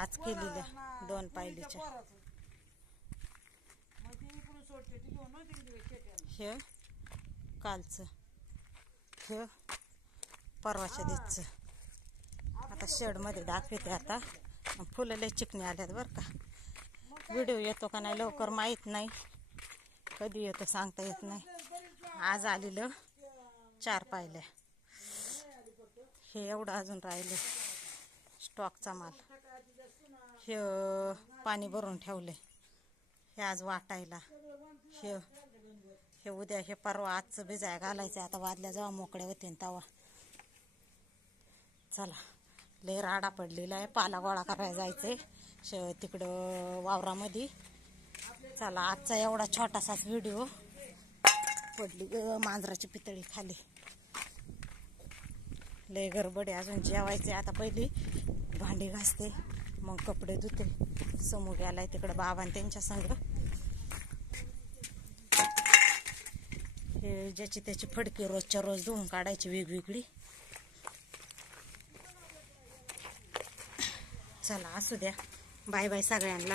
आज केलेल्या 2 पायलीच्या. हे कालचं, हे परवाच्या दिवसचं. आता शेडमध्ये दाखवते. आता फुलं लय चिकणी आल्यात बरं का. व्हिडिओ येतो का नाही लवकर माहीत नाही, कधी येतो सांगता येत नाही. आज आलेलं 4 पायल्या. हे एवढं अजून राहिले स्टॉकचा माल. हे पाणी भरून ठेवले, हे आज वाटायला. हे उद्या, हे परवा. आजचं भिजाय घालायचं. आता वादल्या जेव्हा मोकळे होते तेव्हा. चला, लय राडा पडलेला आहे. पाला गोळा करायला जायचंय तिकडं वावरामध्ये. चला, आजचा एवढा छोटासाच व्हिडिओ. पडली मांजराची पितळी खाली. लय गडबड आहे, अजून जेवायचे. आता पहिली भांडी घासते, मग कपडे धुते. समू गेलाय तिकडं बाबा त्यांच्या संग. हे ज्याची त्याची फडकी रोजच्या रोज धुवून काढायची वेगवेगळी. चला, असू द्या. बाय बाय सगळ्यांना.